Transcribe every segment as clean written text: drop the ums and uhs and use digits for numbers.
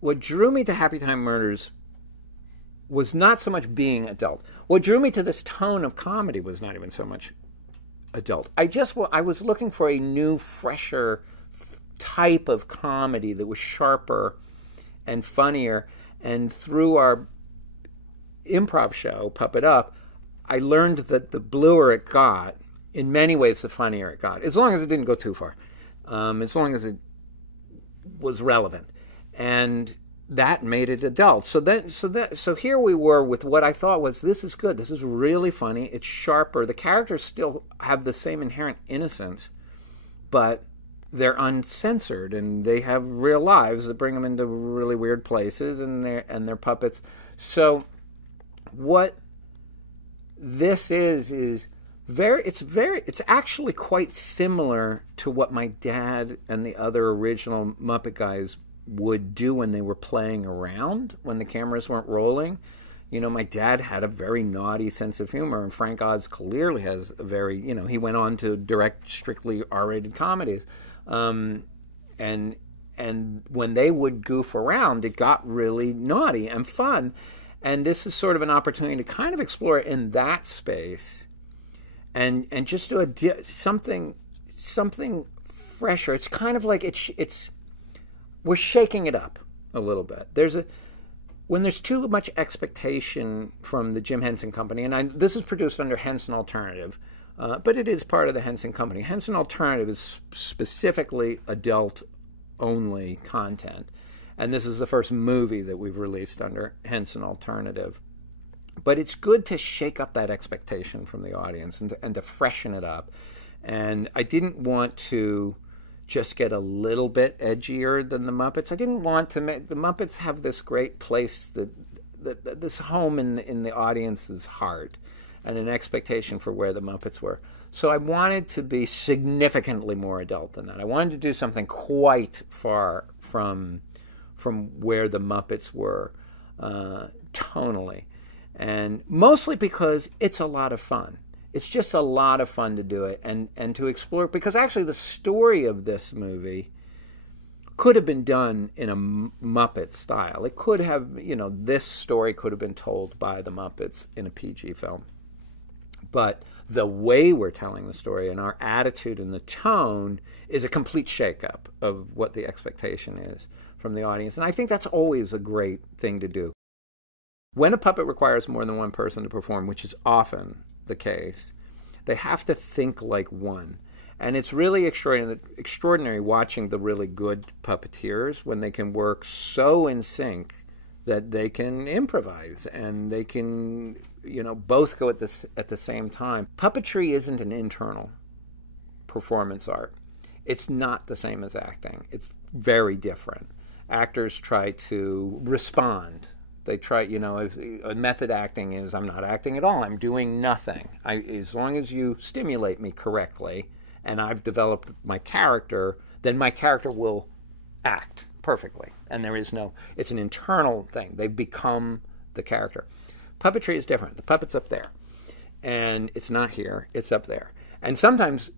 what drew me to Happytime Murders was not so much being adult. What drew me to this tone of comedy was not even so much adult. I was looking for a new, fresher type of comedy that was sharper and funnier. And through our improv show, Puppet Up, I learned that the bluer it got, in many ways, the funnier it got, as long as it didn't go too far, as long as it was relevant, and that made it adult. So here we were with what I thought was, this is good, this is really funny, it's sharper. The characters still have the same inherent innocence, but they're uncensored, and they have real lives that bring them into really weird places, and they're puppets. So what this is it's actually quite similar to what my dad and the other original Muppet guys would do when they were playing around, when the cameras weren't rolling. You know, my dad had a very naughty sense of humor, and Frank Oz clearly has a very, you know, he went on to direct strictly R-rated comedies. And when they would goof around, it got really naughty and fun. And this is sort of an opportunity to kind of explore it in that space, and just do something fresher. It's kind of like we're shaking it up a little bit. When there's too much expectation from the Jim Henson Company, and this is produced under Henson Alternative, but it is part of the Henson Company. Henson Alternative is specifically adult-only content. And this is the first movie that we've released under Henson Alternative. But it's good to shake up that expectation from the audience and to freshen it up. And I didn't want to just get a little bit edgier than the Muppets. I didn't want to make... The Muppets have this great place, this home in the audience's heart, and an expectation for where the Muppets were. So I wanted to be significantly more adult than that. I wanted to do something quite far from where the Muppets were tonally. And mostly because it's a lot of fun. It's just a lot of fun to do it and to explore. Because actually the story of this movie could have been done in a Muppet style. It could have, you know, this story could have been told by the Muppets in a PG film. But the way we're telling the story and our attitude and the tone is a complete shakeup of what the expectation is from the audience. And I think that's always a great thing to do. When a puppet requires more than one person to perform, which is often the case, they have to think like one. And it's really extraordinary watching the really good puppeteers when they can work so in sync that they can improvise and they can, you know, both go at the same time. Puppetry isn't an internal performance art. It's not the same as acting. It's very different. Actors try to respond. They try, you know, method acting is, I'm not acting at all. I'm doing nothing. As long as you stimulate me correctly and I've developed my character, then my character will act perfectly. And there is no, it's an internal thing. They've become the character. Puppetry is different. The puppet's up there. And it's not here. It's up there. And sometimes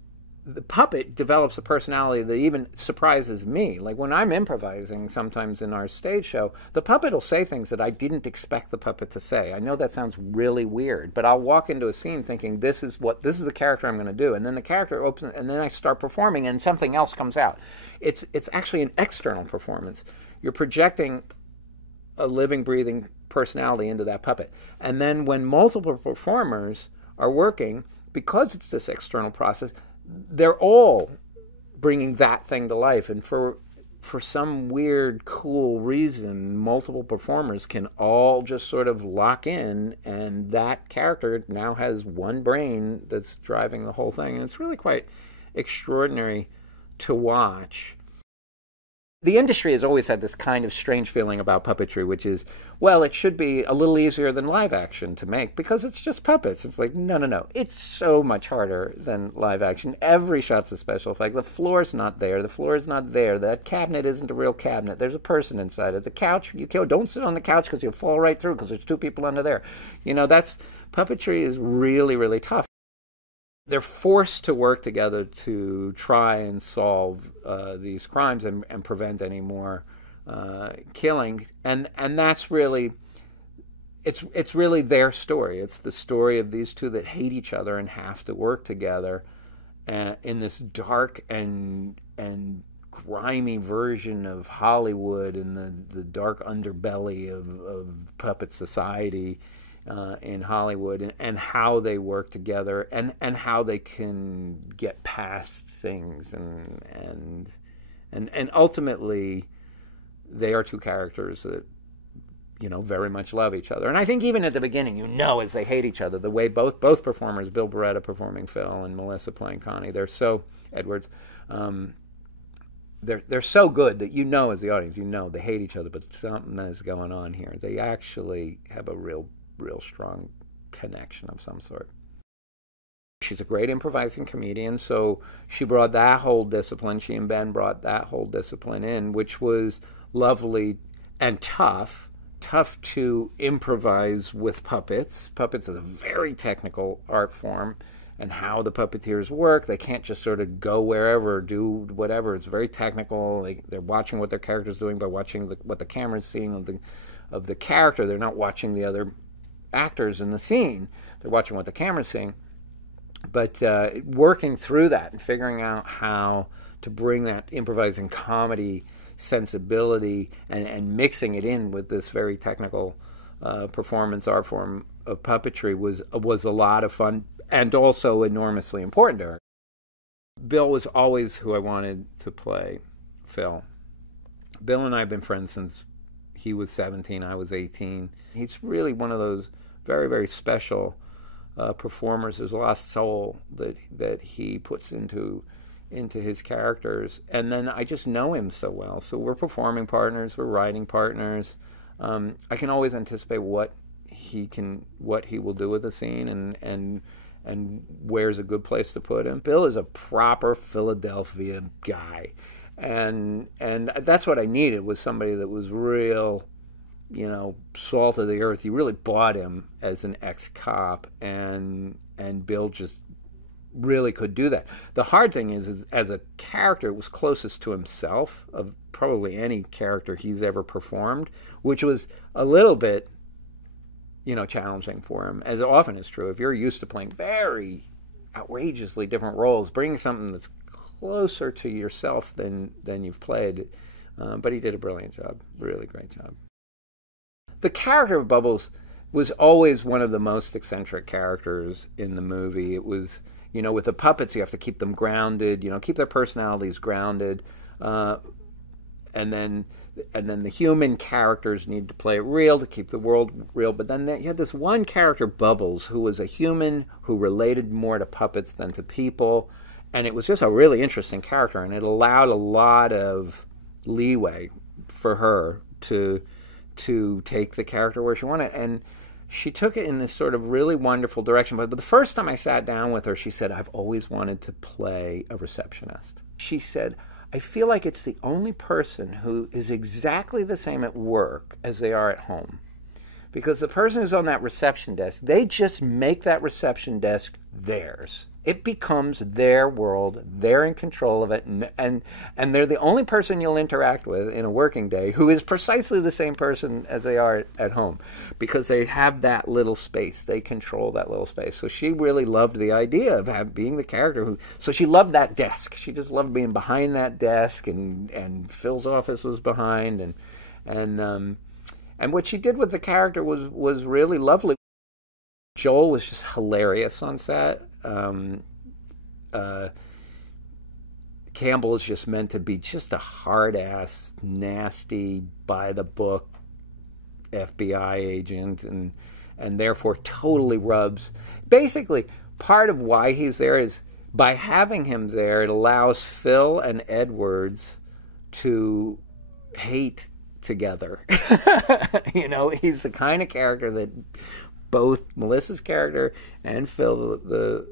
the puppet develops a personality that even surprises me. Like when I'm improvising sometimes in our stage show, the puppet will say things that I didn't expect the puppet to say. I know that sounds really weird, but I'll walk into a scene thinking this is the character I'm going to do, and then the character opens, and then I start performing, and something else comes out. It's actually an external performance. You're projecting a living, breathing personality into that puppet. And then when multiple performers are working, because it's this external process, they're all bringing that thing to life. And for some weird, cool reason, multiple performers can all just sort of lock in, and that character now has one brain that's driving the whole thing. And it's really quite extraordinary to watch. The industry has always had this kind of strange feeling about puppetry, which is, well, it should be a little easier than live action to make because it's just puppets. It's like, no, no, no. It's so much harder than live action. Every shot's a special effect. The floor's not there. The floor is not there. That cabinet isn't a real cabinet. There's a person inside it. The couch, don't sit on the couch because you'll fall right through because there's two people under there. You know, puppetry is really, really tough. They're forced to work together to try and solve these crimes and prevent any more killing, and that's really, it's really their story. It's the story of these two that hate each other and have to work together in this dark and grimy version of Hollywood and the dark underbelly of puppet society in Hollywood, and how they work together, and how they can get past things, and ultimately they are two characters that, you know, very much love each other. And I think even at the beginning, you know, as they hate each other, the way both performers, Bill Beretta performing Phil and Melissa playing Connie, they're so, Edwards, they're so good that, you know, as the audience, you know they hate each other, but something is going on here. They actually have a real strong connection of some sort. She's a great improvising comedian, so she brought that whole discipline, she and Ben brought that whole discipline in, which was lovely and tough to improvise with puppets. Puppets is a very technical art form, and how the puppeteers work, they can't just sort of go wherever, do whatever. It's very technical. They're watching what their character's doing by watching what the camera's seeing of the character. They're not watching the other actors in the scene. They're watching what the camera's seeing. But working through that and figuring out how to bring that improvising comedy sensibility and mixing it in with this very technical performance art form of puppetry was a lot of fun, and also enormously important to her. Bill was always who I wanted to play Phil. Bill and I have been friends since he was 17, I was 18. He's really one of those very, very special performers. There's a lot of soul that he puts into his characters, and then I just know him so well. So we're performing partners, we're writing partners. I can always anticipate what he will do with the scene, and where's a good place to put him. Bill is a proper Philadelphia guy, and that's what I needed, was somebody that was real, you know, salt of the earth. You really bought him as an ex-cop, and Bill just really could do that. The hard thing is as a character, it was closest to himself of probably any character he's ever performed, which was a little bit, you know, challenging for him, as often is true. If you're used to playing very outrageously different roles, bringing something that's closer to yourself than you've played. But he did a brilliant job, really great job. The character of Bubbles was always one of the most eccentric characters in the movie. It was, you know, with the puppets, you have to keep them grounded, you know, keep their personalities grounded. And then the human characters need to play it real to keep the world real. But then you had this one character, Bubbles, who was a human who related more to puppets than to people. And it was just a really interesting character, and it allowed a lot of leeway for her to take the character where she wanted. And she took it in this sort of really wonderful direction. But the first time I sat down with her, she said, "I've always wanted to play a receptionist." She said, "I feel like it's the only person who is exactly the same at work as they are at home. Because the person who's on that reception desk, they just make that reception desk theirs. It becomes their world. They're in control of it. And they're the only person you'll interact with in a working day who is precisely the same person as they are at home. Because they have that little space. They control that little space." So she really loved the idea of being the character who... So she loved that desk. She just loved being behind that desk, and Phil's office was behind. And what she did with the character was really lovely. Joel was just hilarious on set. Campbell is just meant to be just a hard-ass, nasty, by-the-book FBI agent, and therefore totally rubs. Basically, part of why he's there is by having him there, it allows Phil and Edwards to hate together. You know, he's the kind of character that both Melissa's character and Phil, the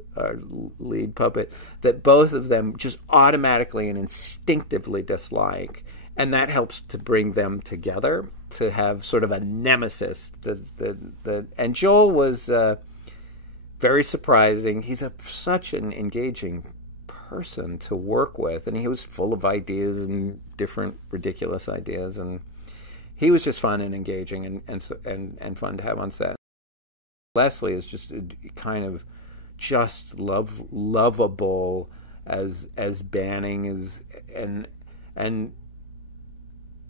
lead puppet, that both of them just automatically and instinctively dislike. And that helps to bring them together, to have sort of a nemesis. And Joel was very surprising. He's such an engaging person to work with, and he was full of ideas and different ridiculous ideas, and he was just fun and engaging and fun to have on set. Leslie is just kind of just lovable as Banning is, and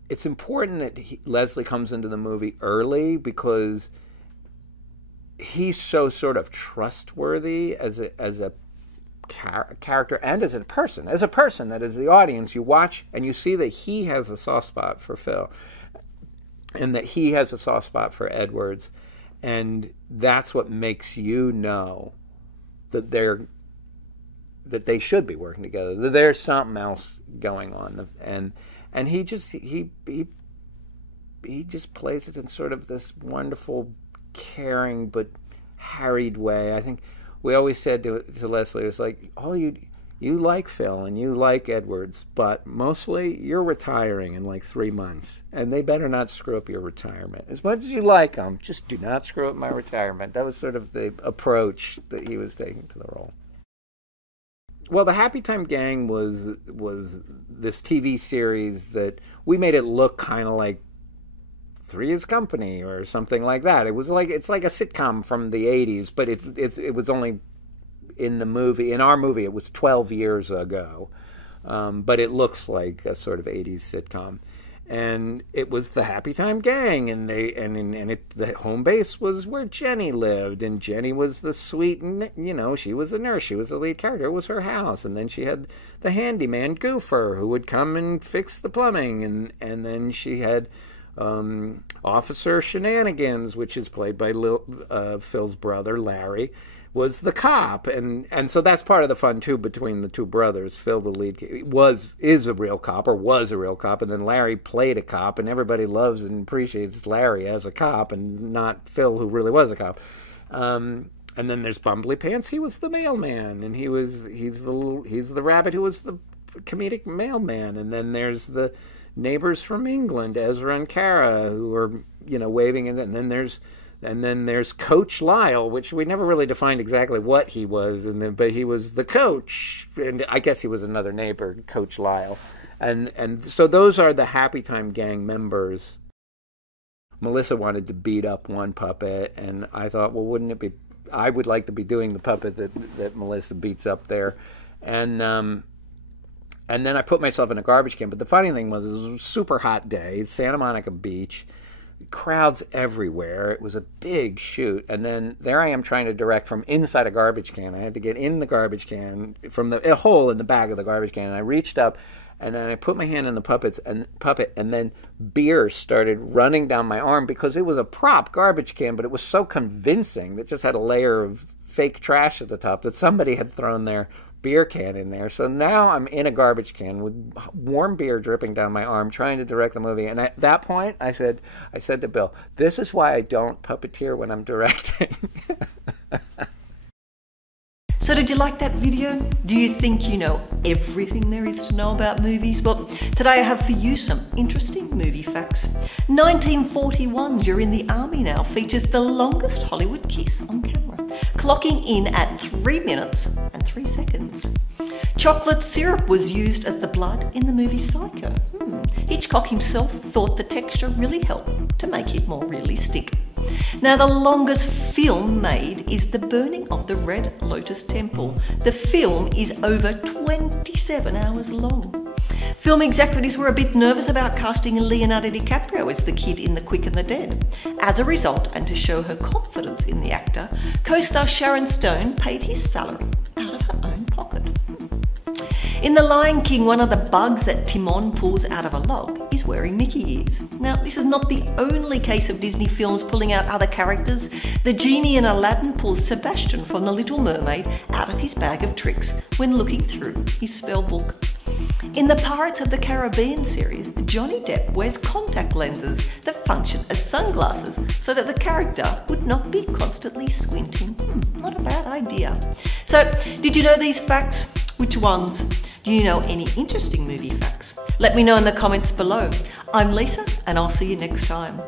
it's important that Leslie comes into the movie early because he's so sort of trustworthy as a character and as a person. As a person, that as the audience, you watch and you see that he has a soft spot for Phil, and that he has a soft spot for Edwards, and that's what makes you know that they should be working together. That there's something else going on, and he just plays it in sort of this wonderful, caring but harried way. I think we always said to Leslie, it's like, oh, you like Phil and you like Edwards, but mostly you're retiring in like 3 months, and they better not screw up your retirement. As much as you like them, just do not screw up my retirement. That was sort of the approach that he was taking to the role. Well, the Happytime Gang was this TV series that we made it look kind of like Three's Company or something like that. It's like a sitcom from the 80s, but it was only in our movie it was 12 years ago, but it looks like a sort of 80s sitcom, and it was the Happytime Gang, and the home base was where Jenny lived, and Jenny was the sweet, she was the nurse, she was the lead character, it was her house, and then she had the handyman Goofer who would come and fix the plumbing, and then she had Officer Shenanigans, which is played by Phil's brother Larry, was the cop, and so that's part of the fun too between the two brothers. Phil, the lead, is a real cop, or was a real cop, and then Larry played a cop, and everybody loves and appreciates Larry as a cop, and not Phil, who really was a cop. And then there's Bumbly Pants. He was the mailman, and he's the rabbit who was the comedic mailman, and then there's the neighbors from England, Ezra and Kara, who are waving, and then there's Coach Lyle, which we never really defined exactly what he was, but he was the coach, and I guess he was another neighbor, Coach Lyle, and so those are the Happytime Gang members. Melissa wanted to beat up one puppet, and I thought, well, wouldn't it be? I would like to be doing the puppet that Melissa beats up there, and then I put myself in a garbage can. But the funny thing was, it was a super hot day, Santa Monica Beach, crowds everywhere. It was a big shoot. And then there I am trying to direct from inside a garbage can. I had to get in the garbage can from a hole in the back of the garbage can. And I reached up, and then I put my hand in the puppet, and then beer started running down my arm because it was a prop garbage can, but it was so convincing that it just had a layer of fake trash at the top that somebody had thrown their beer can in there. So now I'm in a garbage can with warm beer dripping down my arm trying to direct the movie. And at that point I said to Bill, this is why I don't puppeteer when I'm directing. So did you like that video? Do you think you know everything there is to know about movies? Well, today I have for you some interesting movie facts. 1941, You're in the Army Now features the longest Hollywood kiss on camera, clocking in at 3 minutes and 3 seconds. Chocolate syrup was used as the blood in the movie Psycho. Hitchcock himself thought the texture really helped to make it more realistic. Now, the longest film made is The Burning of the Red Lotus Temple. The film is over 27 hours long. Film executives were a bit nervous about casting Leonardo DiCaprio as the kid in The Quick and the Dead. As a result, and to show her confidence in the actor, co-star Sharon Stone paid his salary out of her own pocket. In The Lion King, one of the bugs that Timon pulls out of a log is wearing Mickey ears. Now, this is not the only case of Disney films pulling out other characters. The genie in Aladdin pulls Sebastian from The Little Mermaid out of his bag of tricks when looking through his spell book. In the Pirates of the Caribbean series, Johnny Depp wears contact lenses that function as sunglasses so that the character would not be constantly squinting. Not a bad idea. So, did you know these facts? Which ones? Do you know any interesting movie facts? Let me know in the comments below. I'm Lisa, and I'll see you next time.